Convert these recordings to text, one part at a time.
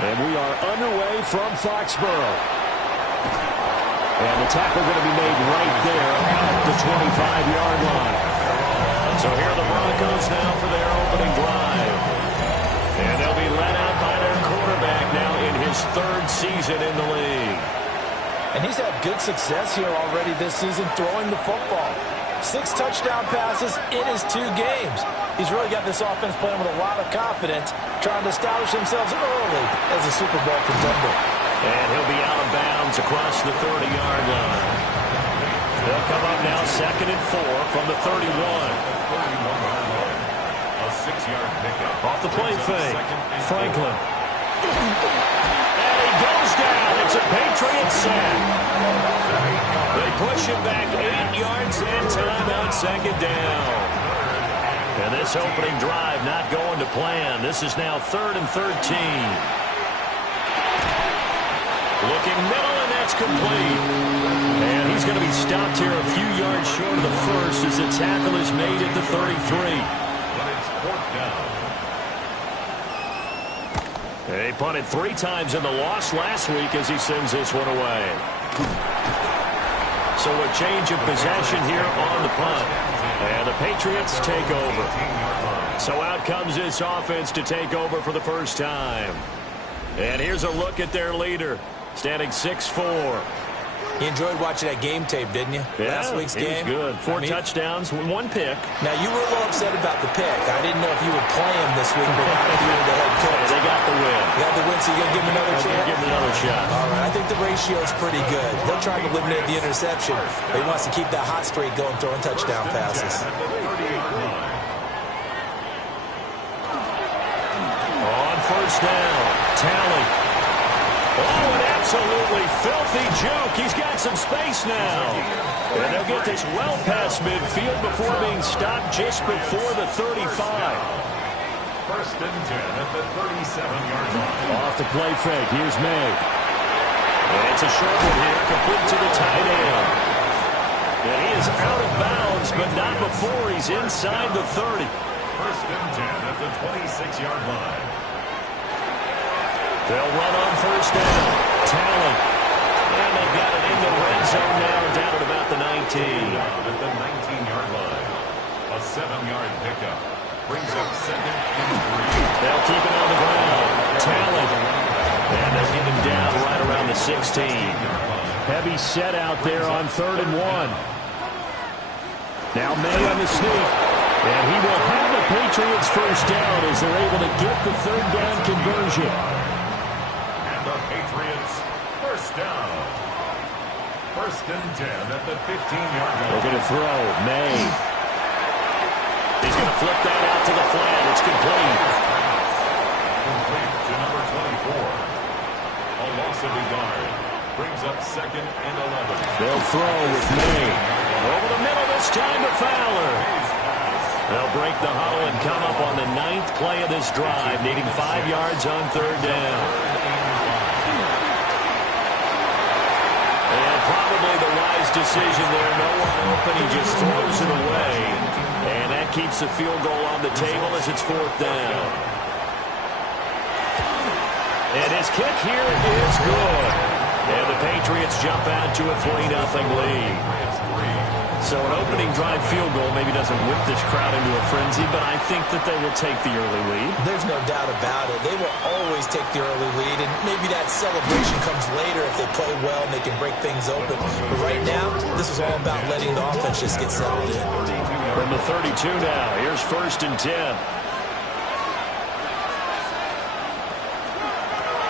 And we are underway from Foxborough. And the tackle going to be made right there at the 25-yard line. So here are the Broncos now for their opening drive. And they'll be led out by their quarterback now in his third season in the league. And he's had good success here already this season throwing the football. 6 touchdown passes in his 2 games. He's really got this offense playing with a lot of confidence, trying to establish themselves early as a Super Bowl contender. And he'll be out of bounds across the 30-yard line. They'll come up now 2nd and 4 from the 31. A 6-yard pickup. Off the play fake. Franklin. And he goes down. It's a Patriots sack. They push him back 8 yards and time on 2nd down. And this opening drive not going to plan. This is now 3rd and 13. Looking middle, and that's complete. And he's going to be stopped here a few yards short of the first as the tackle is made at the 33. But it's 4th down. They punted 3 times in the loss last week as he sends this one away. So a change of possession here on the punt. And the Patriots take over. So out comes this offense to take over for the first time. And here's a look at their leader, standing 6'4". You enjoyed watching that game tape, didn't you? Yeah, Last week's game. It was good. 4 touchdowns, 1 pick. Now, you were a little upset about the pick. I didn't know if you would play him this week, but not if you were the head coach. They got the win. They got the win, so you're going to give him another chance? Give him another shot. All right, I think the ratio is pretty good. He'll try to eliminate the interception, but he wants to keep that hot streak going, throwing touchdown passes. On first down, Talley. Oh, an absolutely filthy juke. He's got some space now. And they'll get this well past midfield before being stopped just before the 35. 1st and 10 at the 37-yard line. Off the play fake. Here's May. And it's a short one here, complete to the tight end. And he is out of bounds, but not before he's inside the 30. 1st and 10 at the 26-yard line. They'll run on first down. Talent. And they've got it in the red zone now, down at about the 19. At the 19-yard line. A 7-yard pickup. Brings up 2nd and 3. They'll keep it on the ground. Talent. And they'll get him down right around the 16. Heavy set out there on 3rd and 1. Now May on the sneak. And he will have the Patriots first down as they're able to get the 3rd down conversion. The Patriots first down. 1st and 10 at the 15-yard line. They're going to throw. May. He's going to flip that out to the flat. It's complete. Complete to number 24. A loss of a yard. Brings up 2nd and 11. They'll throw with May. Over the middle this time to Fowler. They'll break the huddle and come up on the 9th play of this drive, needing 5 yards on 3rd down. And probably the wise decision there. No one open. He just throws it away. And that keeps the field goal on the table as it's 4th down. And his kick here is good. And the Patriots jump out to a 3-0 lead. So an opening drive field goal maybe doesn't whip this crowd into a frenzy, but I think that they will take the early lead. There's no doubt about it. They will always take the early lead, and maybe that celebration comes later if they play well and they can break things open. But right now, this is all about letting the offense just get settled in. From the 32 now, here's 1st and 10.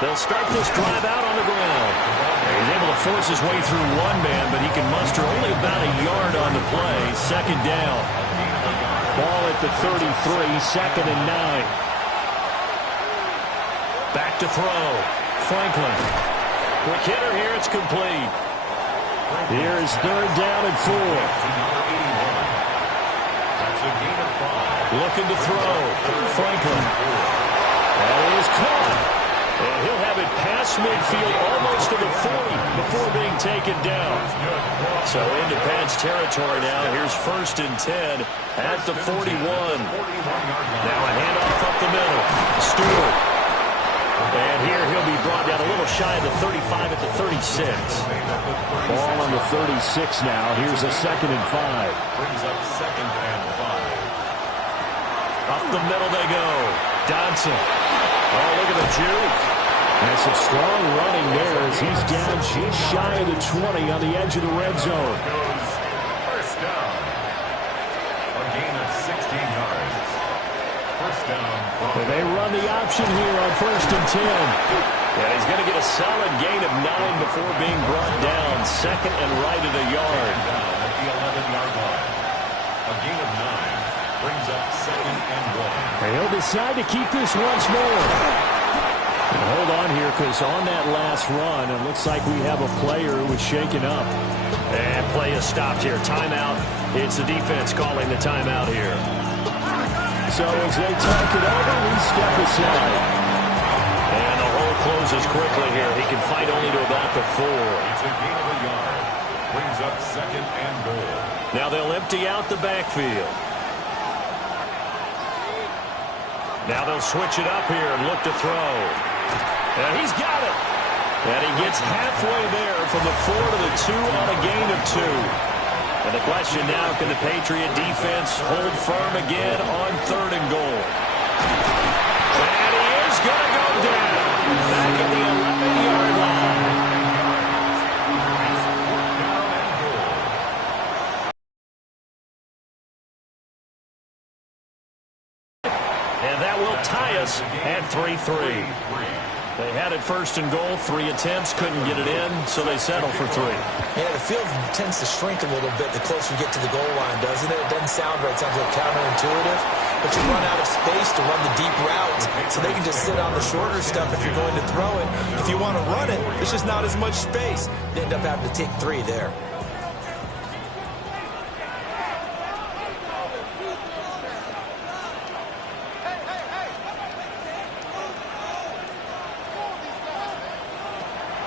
They'll start this drive out on the ground. He's able to force his way through one man, but he can muster only about a yard on the play. 2nd down. Ball at the 33, 2nd and 9. Back to throw. Franklin. Quick hitter here, it's complete. Here's 3rd down and 4. Looking to throw. Franklin. That is caught. And he'll have it past midfield almost to the 40 before being taken down. So into Pats territory now. Here's 1st and 10 at the 41. Now a handoff up the middle. Stewart. And he'll have it And here he'll be brought down a little shy of the 35 at the 36. Ball on the 36 now. Here's a 2nd and 5. Brings up 2nd and 5. Up the middle they go. Johnson. Oh, look at the juke. And some strong running there as he's down just shy of the 20 on the edge of the red zone. First down. A gain of 16 yards. First down. And they run the option here on 1st and 10. And he's going to get a solid gain of 9 before being brought down. 2nd and right at a yard. Down at the 11-yard line. A gain of 9 brings up 2nd and 1. And he'll decide to keep this once more. And hold on here because on that last run, it looks like we have a player who was shaken up. And play is stopped here. Timeout. It's the defense calling the timeout here. So as they talk it over, we step aside. And the hole closes quickly here. He can fight only to about the 4. It's a gain of a yard. Brings up 2nd and goal. Now they'll empty out the backfield. Now they'll switch it up here and look to throw. And he's got it. And he gets halfway there from the 4 to the 2 on a gain of 2. And the question now, can the Patriot defense hold firm again on 3rd and goal? And he is going to go down. Back at the 11-yard line. And that will tie us at 3-3. They had it 1st and goal, 3 attempts, couldn't get it in, so they settle for 3. Yeah, the field tends to shrink a little bit the closer you get to the goal line, doesn't it? It doesn't sound right. It sounds a little counterintuitive. But you run out of space to run the deep routes, so they can just sit on the shorter stuff if you're going to throw it. If you want to run it, there's just not as much space. You end up having to take 3 there.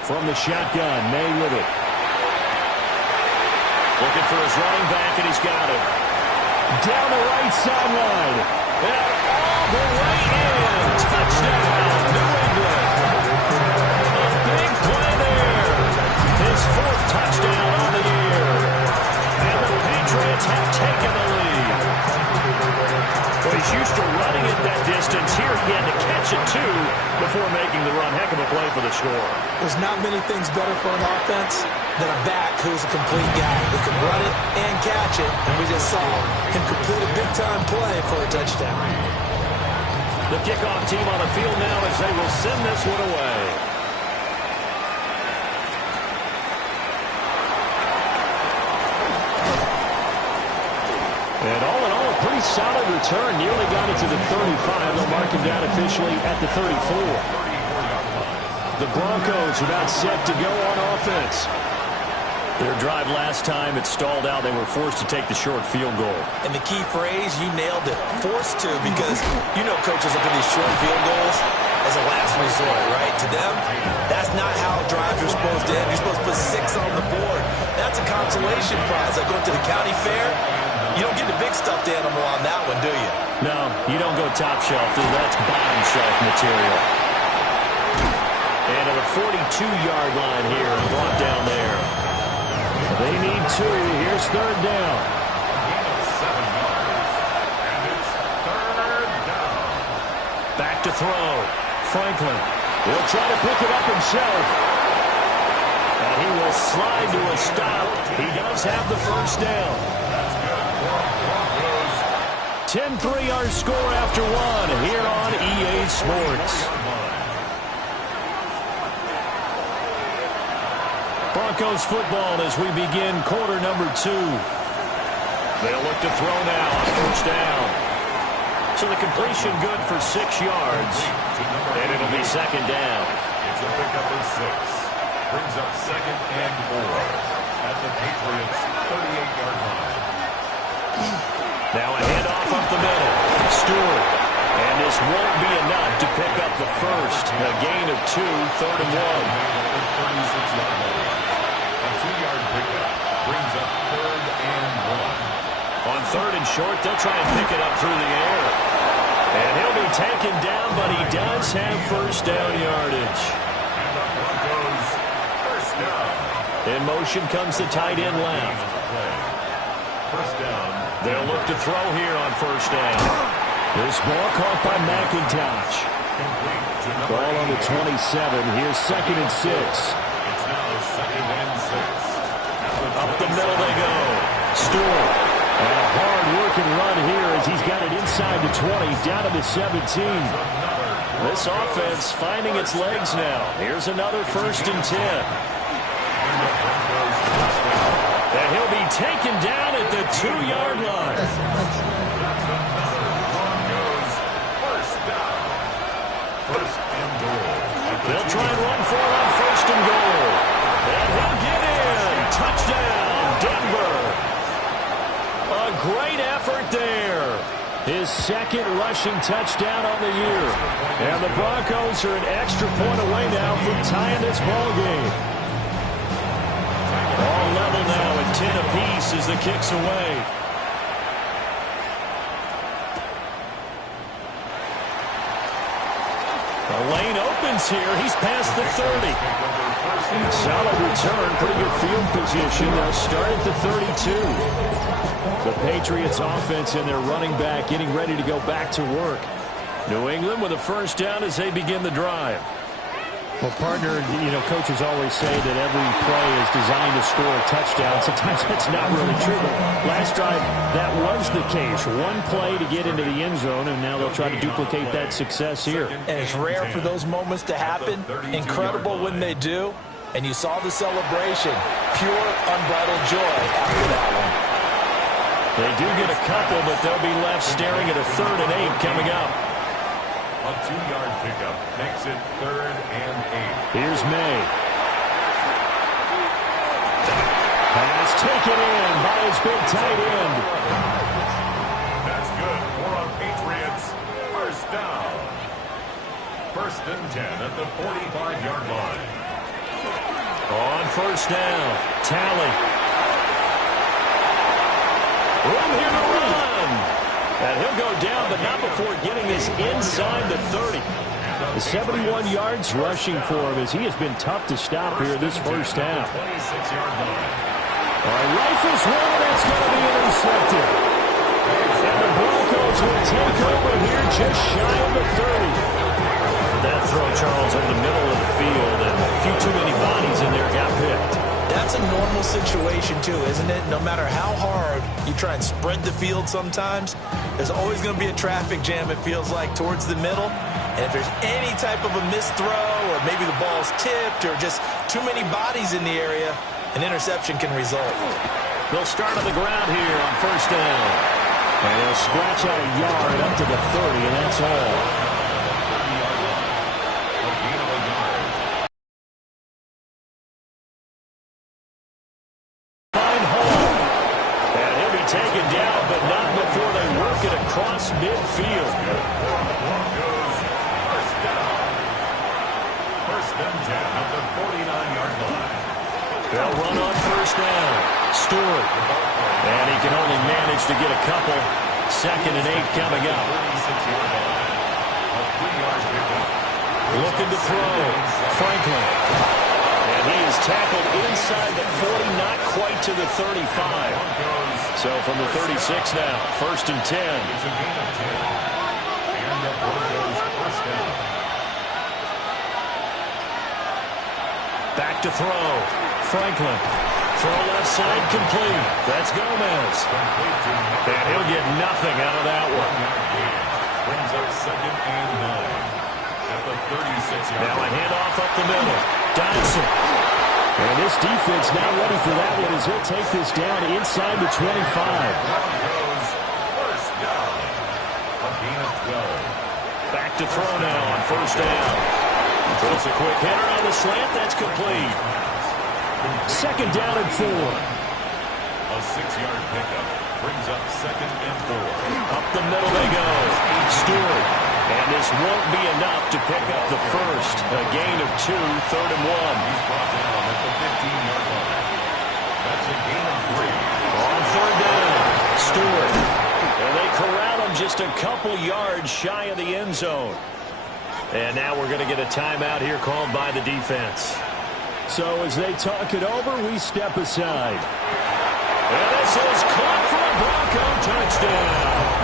From the shotgun, May with it. Looking for his running back, and he's got it. Down the right sideline. And all the way in. Touchdown, New England. A big play there. His 4th touchdown on the year. And the Patriots have taken the lead. Well, he's used to running it that distance. Here he had to catch it, too, before making the run. Heck of a play for the score. There's not many things better for an offense than a back who's a complete guy who can run it and catch it. And we just saw him complete a big-time play for a touchdown. The kickoff team on the field now as they will send this one away. And all in all, a pretty solid return. Nearly got it to the 35. They'll mark him down officially at the 34. The Broncos are about set to go on offense. Their drive last time, it stalled out. They were forced to take the short field goal. And the key phrase, you nailed it, forced to, because you know coaches look at these short field goals as a last resort, right? To them, that's not how drives are supposed to end. You're supposed to put 6 on the board. That's a consolation prize. Like going to the county fair, you don't get the big stuffed animal on that one, do you? No, you don't go top shelf. That's bottom shelf material. And at the 42-yard line here, and brought down there. They need 2. Here's 3rd down. Gain of 7 yards. And it's 3rd down. Back to throw. Franklin will try to pick it up himself. And he will slide to a stop. He does have the 1st down. 10-3 our score after 1 here on EA Sports. Broncos football as we begin quarter number 2. They'll look to throw now on 1st down. So the completion good for 6 yards. And it'll be 2nd down. It's a pickup of 6. Brings up 2nd and 4 at the Patriots' 38-yard line. Now a handoff up the middle. Stewart. And this won't be enough to pick up the 1st. A gain of 2, 3rd and 1. 36-yard line. A 2-yard pickup brings up 3rd and 1. On 3rd and short, they'll try and pick it up through the air. And he'll be taken down, but he does have first down yardage. And the Broncos first down. In motion comes the tight end left. First down. They'll look to throw here on first down. This ball caught by McIntosh. Ball on the 27. Here's 2nd and 6. It's now 2nd and 6. Up the middle they go. Stewart. And a hard-working run here as he's got it inside the 20, down to the 17. This offense finding its legs now. Here's another 1st and 10. And he'll be taken down at the 2-yard line. They'll try and run for it on 1st and goal. And he'll get in. Touchdown, Denver. A great effort there. His 2nd rushing touchdown on the year. And the Broncos are an extra point away now from tying this ball game. All level now at 10 apiece as the kick's away. The lane opens here. He's past the 30. Solid return. Pretty good field position. They'll start at the 32. The Patriots offense and their running back getting ready to go back to work. New England with a first down as they begin the drive. Well, partner, coaches always say that every play is designed to score a touchdown. Sometimes that's not really true. But last drive, that was the case. One play to get into the end zone, and now they'll try to duplicate that success here. And it's rare for those moments to happen. Incredible when they do. And you saw the celebration. Pure, unbridled joy after that one. They do get a couple, but they'll be left staring at a 3rd and 8 coming up. A 2-yard pickup makes it 3rd and 8. Here's May. Pass taken in by his big tight end. That's good for a Patriots first down. 1st and 10 at the 45-yard line. On first down, Talley. Room here to run. And he'll go down, but not before getting this inside the 30. The 71 yards rushing for him as he has been tough to stop here this first half. Rifles one, that's going to be intercepted. And the Broncos will take over here just shy of the 30. That throw, Charles, in the middle of the field, and a few too many bodies in there got picked. That's a normal situation, too, isn't it? No matter how hard you try and spread the field sometimes, there's always going to be a traffic jam, it feels like, towards the middle. And if there's any type of a missed throw or maybe the ball's tipped or just too many bodies in the area, an interception can result. They'll start on the ground here on first down. And they'll scratch out a yard up to the 30, and that's all. Taken down, but not before they work it across midfield. Broncos first down. 1st and 10 at the 49-yard line. They'll run on first down. Stewart. And he can only manage to get a couple. 2nd and 8 coming up. 36-yard line. A 3-yard pickup. Looking to throw. Franklin. And he is tackled inside the 40, not quite to the 35. So from the 36 now, 1st and 10. It's a gain of 10. And the Broncos first down. Back to throw. Franklin. Throw left side complete. That's Gomez. And he'll get nothing out of that one. Brings up 2nd and 9. At the 36-yard line. Now a handoff up the middle. Dodson. And this defense not ready for that one as he'll take this down inside the 25. Broncos first down. A gain of 12. Back to throw now on first down. Throws a quick hitter on the slant. That's complete. 2nd down and 4. A 6-yard pickup brings up 2nd and 4. Up the middle they go. Stewart. And this won't be enough to pick up the first. A gain of 2, 3rd and 1. He's brought down at the 15-yard line. That's a gain of 3. On 3rd down, Stewart. And they corral him just a couple yards shy of the end zone. And now we're going to get a timeout here called by the defense. So as they talk it over, we step aside. And this is caught for a Bronco touchdown.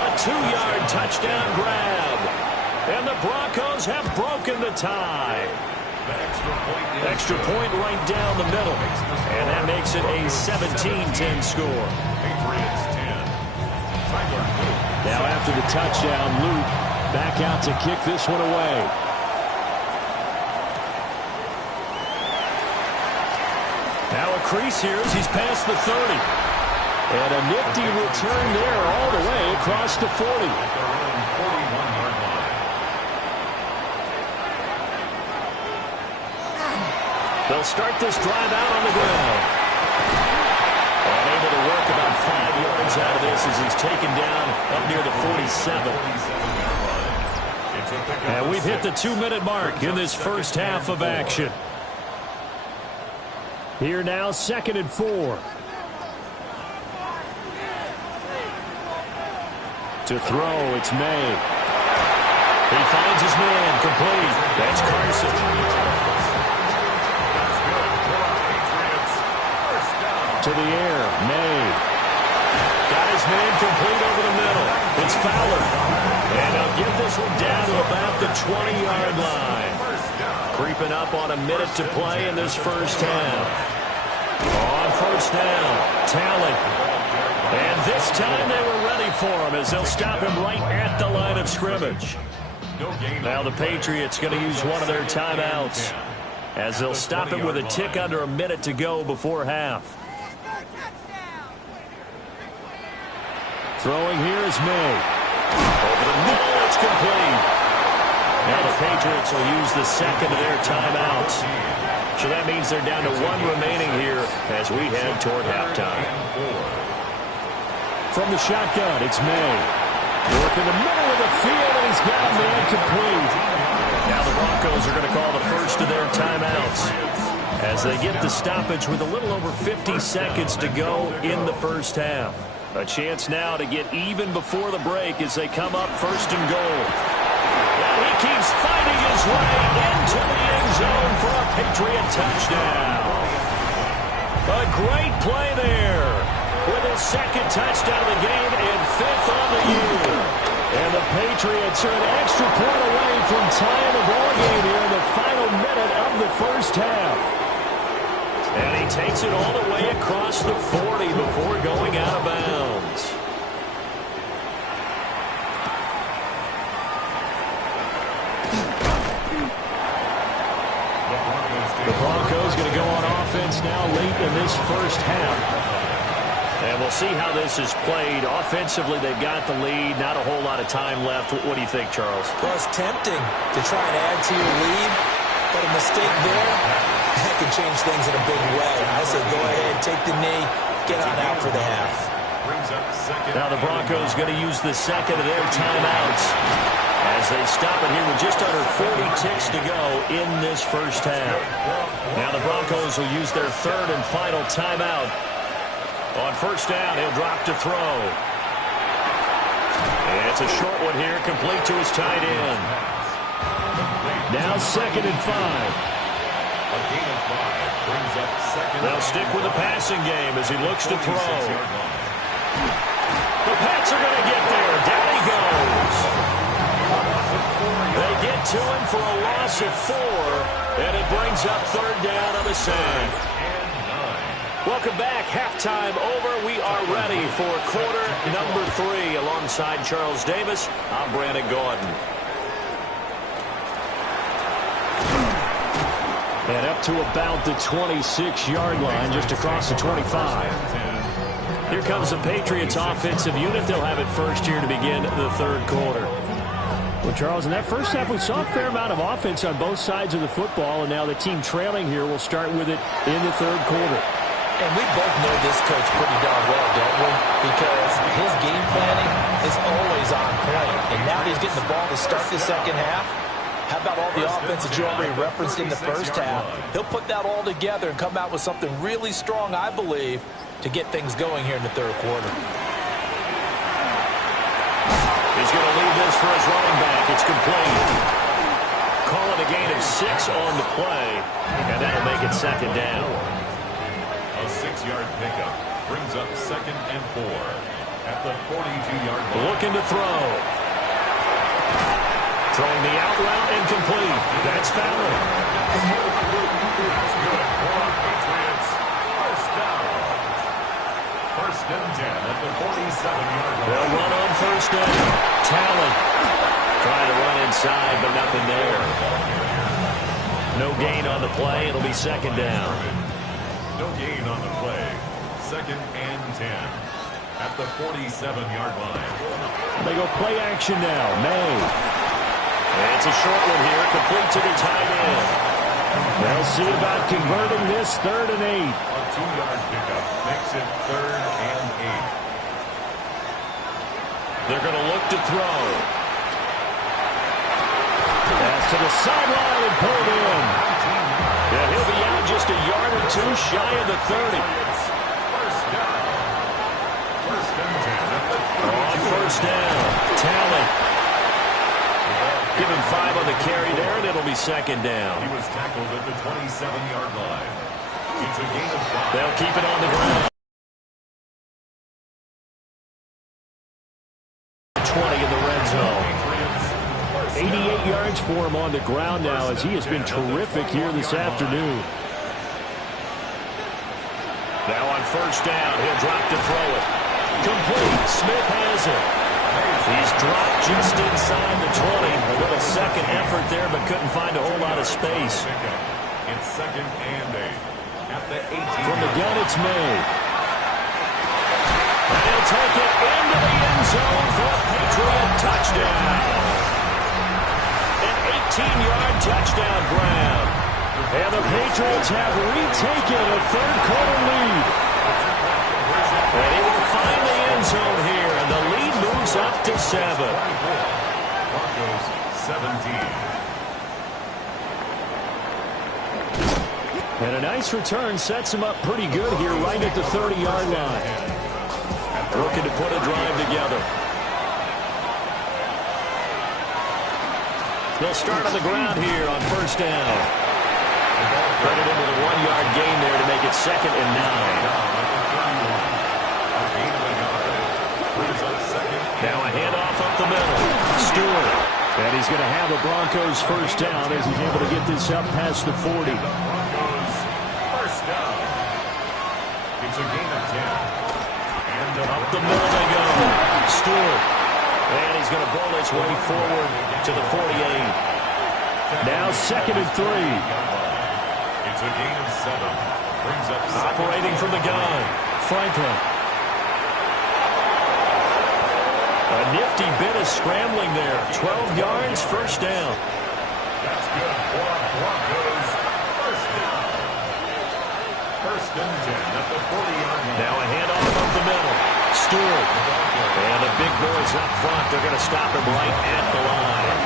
A 2-yard touchdown grab. And the Broncos have broken the tie. Extra point right down the middle. And that makes it a 17-10 score. Now after the touchdown, Luke back out to kick this one away. Now a crease here as he's past the 30. And a nifty return there all the way across the 40. They'll start this drive out on the ground. And able to work about 5 yards out of this as he's taken down up near the 47. And we've hit the 2-minute mark in this first half of action. Here now, 2nd and 4. To throw, it's May. He finds his man, complete. That's Carson. To the air, May. Got his man complete over the middle. It's Fowler. And he'll get this one down to about the 20-yard line. Creeping up on a minute to play in this first half. On first down, Talent. And this time they were ready for him as they'll stop him right at the line of scrimmage. Now the Patriots going to use one of their timeouts as they'll stop him with a tick under a minute to go before half. Throwing here is May. Over the middle, it's complete. Now the Patriots will use the second of their timeouts. So that means they're down to 1 remaining here as we head toward halftime. From the shotgun, it's May. Working the middle of the field, and he's got a man complete. Now the Broncos are going to call the first of their timeouts as they get the stoppage with a little over 50 seconds to go in the first half. A chance now to get even before the break as they come up 1st and goal. And he keeps fighting his way into the end zone for a Patriot touchdown. A great play there with his 2nd touchdown of the game and 5th on the year. And the Patriots are an extra point away from tying the ball game here in the final minute of the first half. And he takes it all the way across the 40 before going out of bounds. The Broncos going to go on offense now late in this first half. And we'll see how this is played. Offensively, they've got the lead. Not a whole lot of time left. What do you think, Charles? Well, it's tempting to try and add to your lead, but a mistake there, that can change things in a big way. I say go ahead, take the knee, get on out for the half. Now the Broncos going to use the second of their timeouts as they stop it here with just under 40 ticks to go in this first half. Now the Broncos will use their 3rd and final timeout. On first down, he'll drop to throw. And it's a short one here, complete to his tight end. Now 2nd and 5. They'll stick with the passing game as he looks to throw. The Pats are going to get there. Down he goes. They get to him for a loss of 4, and it brings up 3rd down on the sack. Welcome back. Halftime over. We are ready for quarter number 3. Alongside Charles Davis, I'm Brandon Gordon. And up to about the 26-yard line, just across the 25. Here comes the Patriots offensive unit. They'll have it first here to begin the 3rd quarter. Well, Charles, in that first half, we saw a fair amount of offense on both sides of the football, and now the team trailing here will start with it in the 3rd quarter. And we both know this coach pretty darn well, don't we? Because his game planning is always on point. And now he's getting the ball to start the second half. How about all the offense that you already referenced in the first half? He'll put that all together and come out with something really strong, I believe, to get things going here in the 3rd quarter. He's going to leave this for his running back. It's complete. Call it a gain of 6 on the play, and that'll make it second down. A 6-yard pickup brings up 2nd and 4 at the 42-yard line. Looking to throw. Throwing the out route incomplete. That's Fowler. That's good for Patriots. First down. 1st and 10 at the 47-yard line. They'll run on first down. Talent. Trying to run inside, but nothing there. No gain on the play. It'll be second down. No gain on the play. 2nd and 10 at the 47-yard line. They go play action now. May. And it's a short one here, complete to the tight end. They'll see about converting this 3rd and 8. A 2-yard pickup makes it 3rd and 8. They're going to look to throw. Pass to the sideline and pulled in. Yeah, he'll be out just a yard or 2 shy of the 30. First down. 1st and 10 at the 32. On first down, Talent. Give him 5 on the carry there, and it'll be second down. He was tackled at the 27-yard line. It's a gain of 5. They'll keep it on the ground. 20 in the red zone. 88 yards for him on the ground now as he has been terrific here this afternoon. Now on first down, he'll drop to throw it. Complete. Smith has it. He's dropped just inside the 20. A little second effort there, but couldn't find a whole lot of space. It's 2nd and 8 at the 18. From the gun, it's May. And he'll take it into the end zone for a Patriot touchdown. An 18-yard touchdown grab. And the Patriots have retaken a third-quarter lead. And he will find the end zone here, and the lead moves up to 7. Broncos 17. And a nice return sets him up pretty good here right at the 30-yard line. Looking to put a drive together. They'll start on the ground here on first down. Credit him with a 1-yard gain there to make it 2nd and 9. Now a handoff up the middle. Stewart. And he's going to have a Broncos first down as he's able to get this up past the 40. Broncos first down. It's a gain of 10. And Up the middle they go. Stewart. And he's going to bowl his way forward to the 48. Now 2nd and 3. It's a gain of 7. Brings up Operating from the gun. Franklin. A nifty bit of scrambling there. 12 yards, first down. That's good for Broncos. First down. 1st and 10 at the 40-yard line. Now a handoff up the middle. Stewart. And the big boys up front. They're going to stop him right at the line.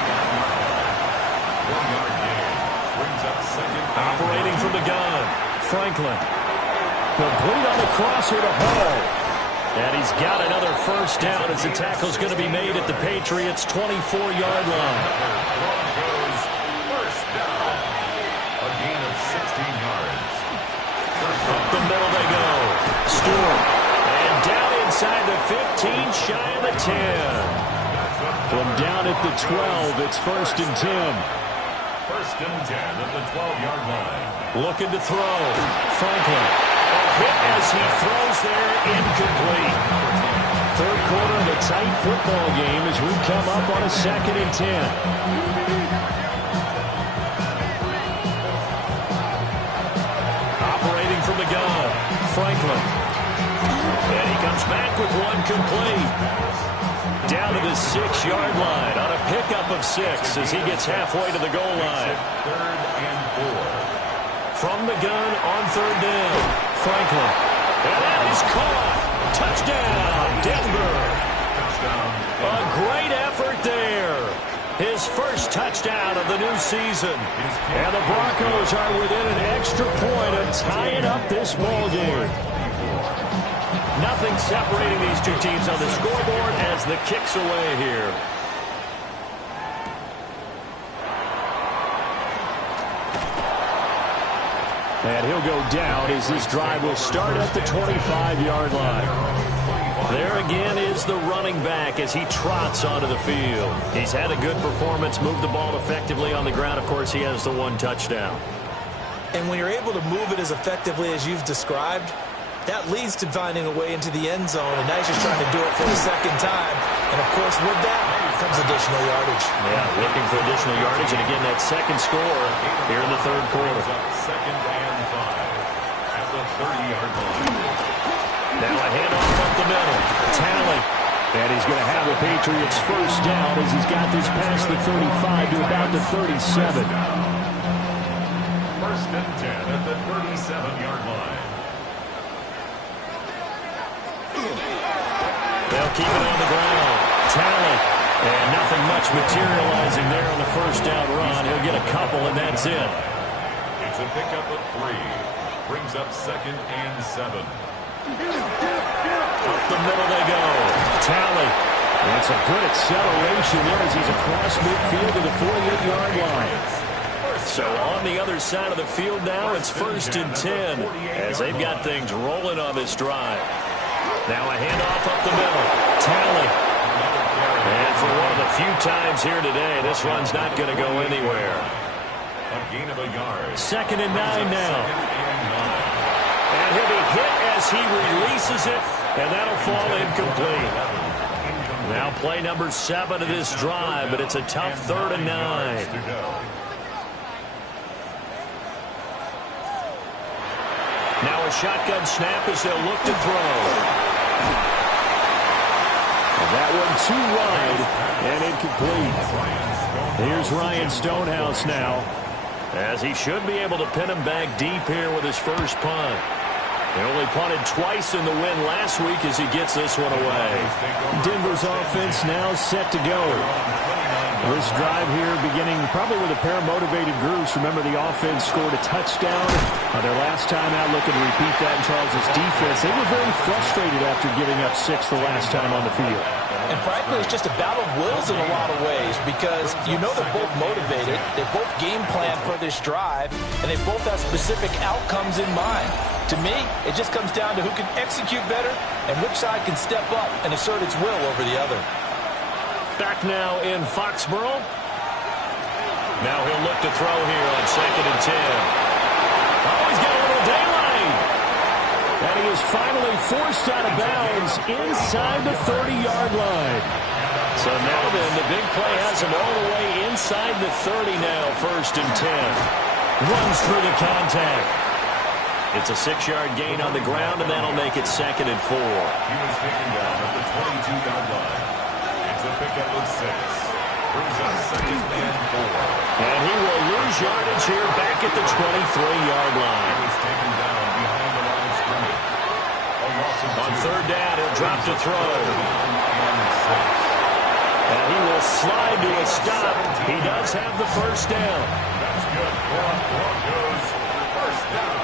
1-yard gain. Brings up 2nd. Operating from the gun. Franklin. Complete on the crosser to Hall. And he's got another first down as the tackle's going to be made at the Patriots' 24-yard line. Broncos first down. A gain of 16 yards. Up the middle they go. Stewart. And down inside the 15, shy of the 10. From down at the 12, it's 1st and 10. 1st and 10 at the 12-yard line. Looking to throw. Franklin. A hit as he throws there, incomplete. Third quarter of a tight football game as we come up on a 2nd and 10. Operating from the gun. Franklin. And he comes back with one complete. Down to the 6-yard line on a pickup of 6 as he gets halfway to the goal line. 3rd and 4. From the gun on 3rd down. Franklin. And that is caught. Touchdown, Denver. A great effort there. His first touchdown of the new season. And the Broncos are within an extra point of tying up this ball game. Nothing separating these two teams on the scoreboard as the kick's away here. And he'll go down as this drive will start at the 25-yard line. There again is the running back as he trots onto the field. He's had a good performance, moved the ball effectively on the ground. Of course, he has the one touchdown. And when you're able to move it as effectively as you've described, that leads to finding a way into the end zone, and now he's just trying to do it for the second time. And, of course, with that comes additional yardage. Yeah, looking for additional yardage, and again, that second score here in the third quarter. Second and 5 at the 30-yard line. Now a handoff up the middle. Talley. And he's going to have the Patriots first down as he's got this past the 35 to about the 37. First and 10 at the 37-yard line. They'll keep it on the ground. Talley. And nothing much materializing there on the first down run. He'll get a couple, and that's it. It's a pickup of 3. Brings up second and 7. Up the middle they go. Talley. That's a good acceleration there as he's across midfield to the 48-yard line. So on the other side of the field now, it's first and 10 as they've got things rolling on this drive. Now a handoff up the middle. Talley. And for one of the few times here today, this run's not going to go anywhere. A gain of a yard. Second and 9 now. And he'll be hit as he releases it, and that'll fall incomplete. Now play number 7 of this drive, but it's a tough 3rd and 9. Now a shotgun snap as they'll look to throw. That one too wide and incomplete. Here's Ryan Stonehouse now, as he should be able to pin him back deep here with his first punt. He only punted twice in the win last week as he gets this one away. Denver's offense now set to go. This drive here beginning probably with a pair of motivated groups. Remember, the offense scored a touchdown their last time out. Looking to repeat that in Charles' defense. They were very frustrated after giving up 6 the last time on the field. And frankly, it's just a battle of wills in a lot of ways because you know they're both motivated, they both game plan for this drive, and they both have specific outcomes in mind. To me, it just comes down to who can execute better and which side can step up and assert its will over the other. Back now in Foxborough. Now he'll look to throw here on second and 10. Oh, he's got a little daylight. And he is finally forced out of bounds inside the 30-yard line. So now then, the big play has him all the way inside the 30 now, first and 10. Runs through the contact. It's a 6-yard gain on the ground, and that'll make it second and 4. He was taken down at the 22-yard line. It's a pickup of 6. Brings up second and 4. And he will lose yardage here back at the 23-yard line. He was taken down behind the line of scrimmage. A loss of 2. On third down, he'll drop to throw. And he will slide to a stop. He does have the first down. That's good for our Broncos. First down.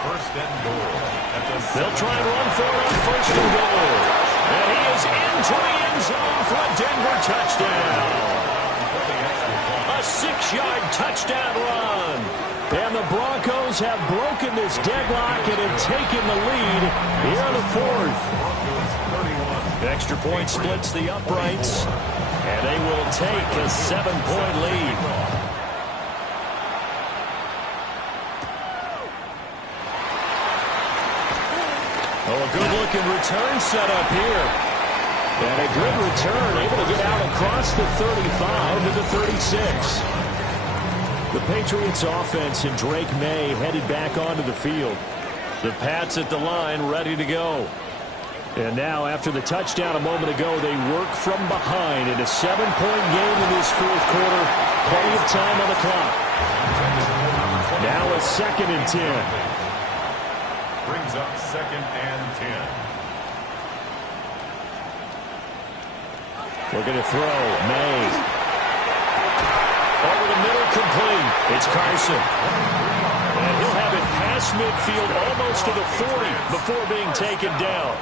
First and goal. They'll try and run for it on first and goal. And he is into the end zone for a Denver touchdown. A 6-yard touchdown run. And the Broncos have broken this deadlock and have taken the lead here in the 4th. Extra point splits the uprights, and they will take a 7-point lead. Oh, a good-looking return set up here. And a good return, able to get out across the 35 to the 36. The Patriots offense and Drake May headed back onto the field. The Pats at the line ready to go. And now, after the touchdown a moment ago, they work from behind in a 7-point game in this 4th quarter. Plenty of time on the clock. Now a second and 10. Brings up second and 10. Looking to throw. May. Over the middle, complete. It's Carson. And he'll have it past midfield almost to the 40 before being taken down.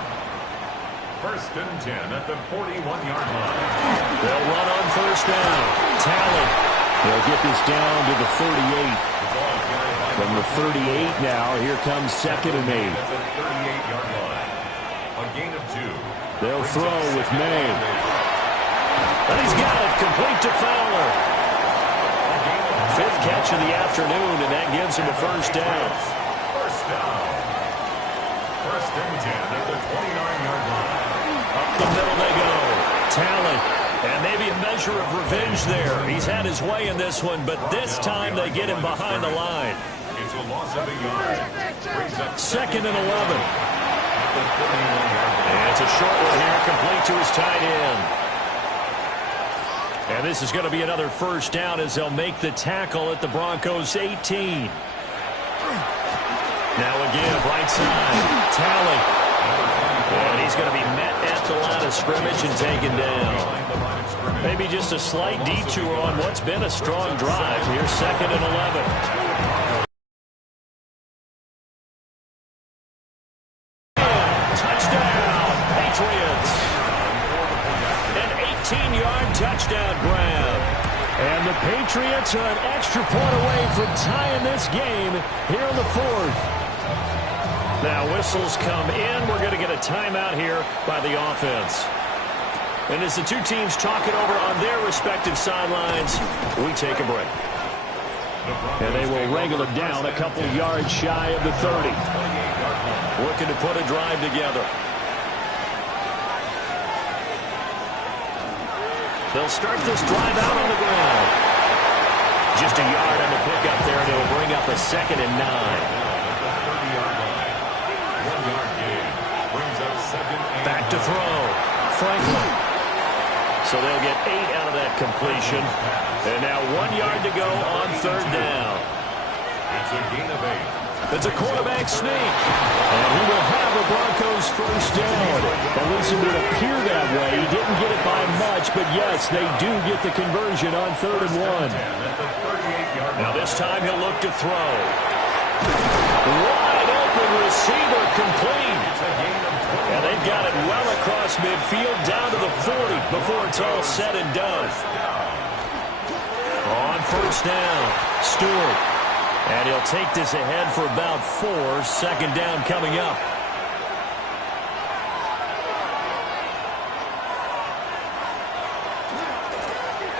First and 10 at the 41-yard line. They'll run on first down. Talent. They'll get this down to the 38. From the 38 now, here comes second and 8. At the 38-yard line. A gain of 2. They'll throw with May. And he's got it, complete to Fowler. Fifth catch of the afternoon, and that gives him a first down. First down. First and 10 at the 29-yard line. Up the middle they go. Talent. And maybe a measure of revenge there. He's had his way in this one, but this time they get him behind the line. It's a loss of a yard. Second and 11. And it's a short one here, complete to his tight end. And this is going to be another first down as they'll make the tackle at the Broncos' 18. Now again, right side. Tally. And he's going to be met at the line of scrimmage and taken down. Maybe just a slight detour on what's been a strong drive. Here's second and 11. Touchdown, Patriots. An 18-yard touchdown grab. And the Patriots are an extra point away from tying this game here in the fourth. Now whistles come in. We're going to get a timeout here by the offense. And as the two teams talk it over on their respective sidelines, we take a break. And they will wrangle it down a couple yards shy of the 30. Looking to put a drive together. They'll start this drive out on the ground. Just a yard on the pickup there, and it'll bring up a second and 9. Back to throw. Franklin. So they'll get 8 out of that completion. And now 1 yard to go on third down. It's a gain of 8. It's a quarterback sneak. And he will have the Broncos first down. At least it would appear that way. He didn't get it by much, but yes, they do get the conversion on third and 1. Now this time he'll look to throw. Wide open receiver complete. And they've got it well across midfield down to the 40 before it's all said and done. On first down, Stewart. And he'll take this ahead for about 4. Second down coming up.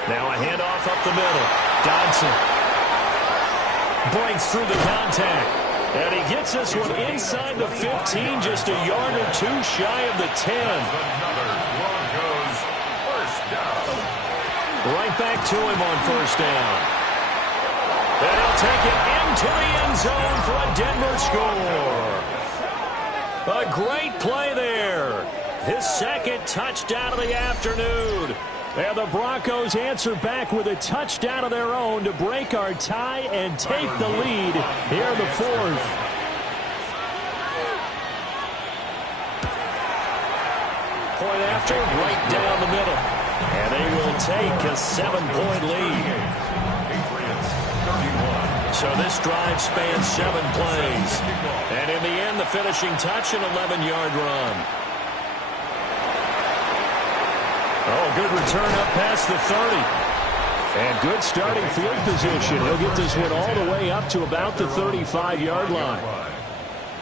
Now a handoff up the middle. Dodson breaks through the contact. And he gets this one inside the 15, just a yard or 2 shy of the 10. Another Broncos first down. Right back to him on first down. And he'll take it into the end zone for a Denver score. A great play there. His second touchdown of the afternoon. And the Broncos answer back with a touchdown of their own to break our tie and take the lead here in the fourth. Point after, right down the middle. And they will take a 7-point lead. So this drive spans 7 plays. And in the end, the finishing touch, an 11-yard run. Oh, good return up past the 30. And good starting field position. He'll get this one all the way up to about the 35-yard line.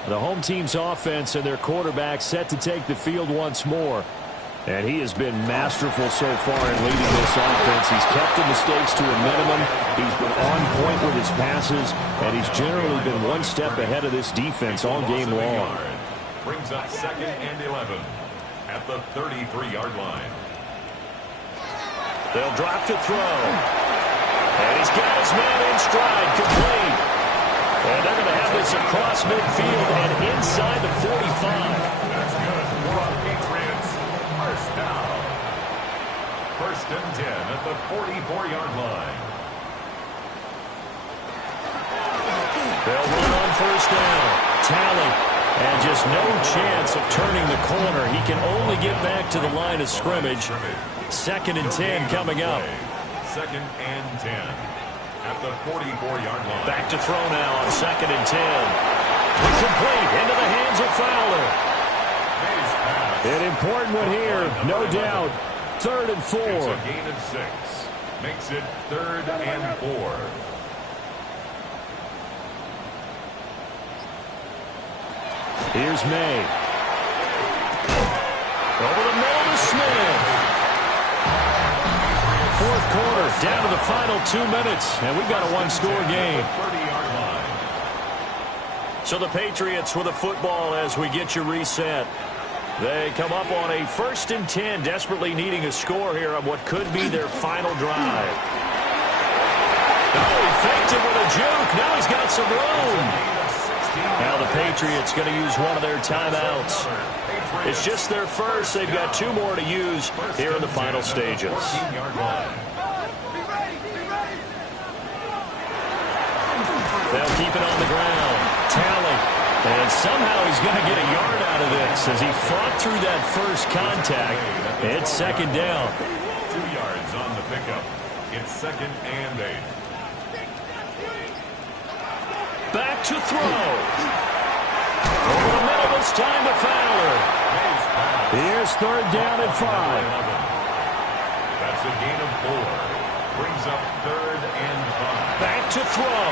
The home team's offense and their quarterback set to take the field once more. And he has been masterful so far in leading this offense. He's kept the mistakes to a minimum. He's been on point with his passes, and he's generally been one step ahead of this defense all game long. Brings up second and 11 at the 33-yard line. They'll drop to throw. And he's got his man in stride, complete. And they're going to have this across midfield and inside the 45. That's good. Patriots. First down. First and 10 at the 44-yard line. They'll run on first down. Tally. And just no chance of turning the corner. He can only get back to the line of scrimmage. Second and 10 coming up. Second and 10 at the 44-yard line. Back to throw now on 2nd and 10. Complete into the hands of Fowler. An important one here, no doubt. 3rd and 4. It's a gain of 6. Makes it 3rd and 4. Here's May. Over the middle to Smith. 4th quarter, down to the final 2 minutes, and we've got a one-score game. 30-yard line. So the Patriots with a football as we get you reset. They come up on a 1st and 10, desperately needing a score here on what could be their final drive. Oh, he faked it with a juke. Now he's got some room. Now the Patriots going to use one of their timeouts. It's just their first. They've got 2 more to use here in the final stages. They'll keep it on the ground. Tally. And somehow he's going to get a yard out of this as he fought through that first contact. It's 2nd down. 2 yards on the pickup. It's 2nd and 8. Back to throw. Over the middle this time to Fowler. Here's 3rd down and 5. That's a gain of 4. Brings up 3rd and 5. Back to throw.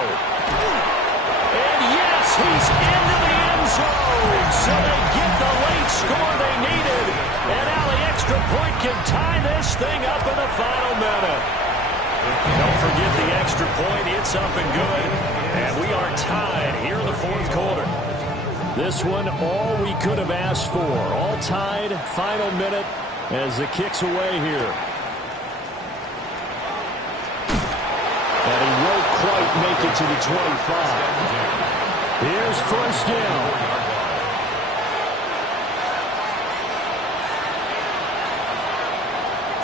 And yes, he's into the end zone. So they get the late score they needed. And now the extra point can tie this thing up in the final minute. Don't forget the extra point. It's up and good. And we are tied here in the 4th quarter. This one, all we could have asked for. All tied, final minute as the kick's away here. And he won't quite make it to the 25. Here's 1st down.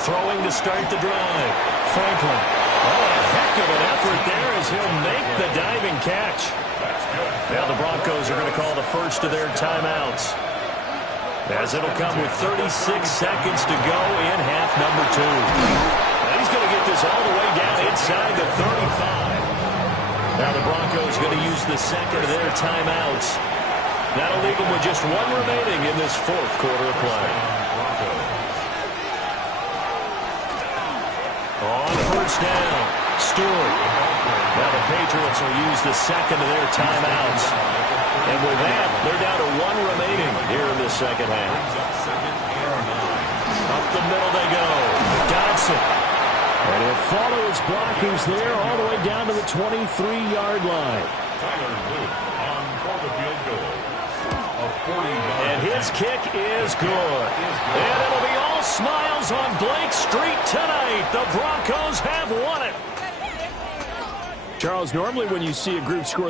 Throwing to start the drive. Franklin. Oh, a heck of an effort there as he'll make the diving catch. Now the Broncos are going to call the first of their timeouts, as it'll come with 36 seconds to go in half number 2. And he's going to get this all the way down inside the 35. Now the Broncos are going to use the second of their timeouts. That'll leave them with just 1 remaining in this 4th quarter of play. On 1st down, Stewart. Now the Patriots will use the second of their timeouts. And with that, they're down to 1 remaining here in the second half. Up the middle they go. Dodson. And he'll follow his blockers there all the way down to the 23-yard line. Tyler Luke on for the field goal. A 40-yard. And his kick is good. And it'll be all smiles on Blake Street tonight. The Broncos have won it. Charles, normally when you see a group score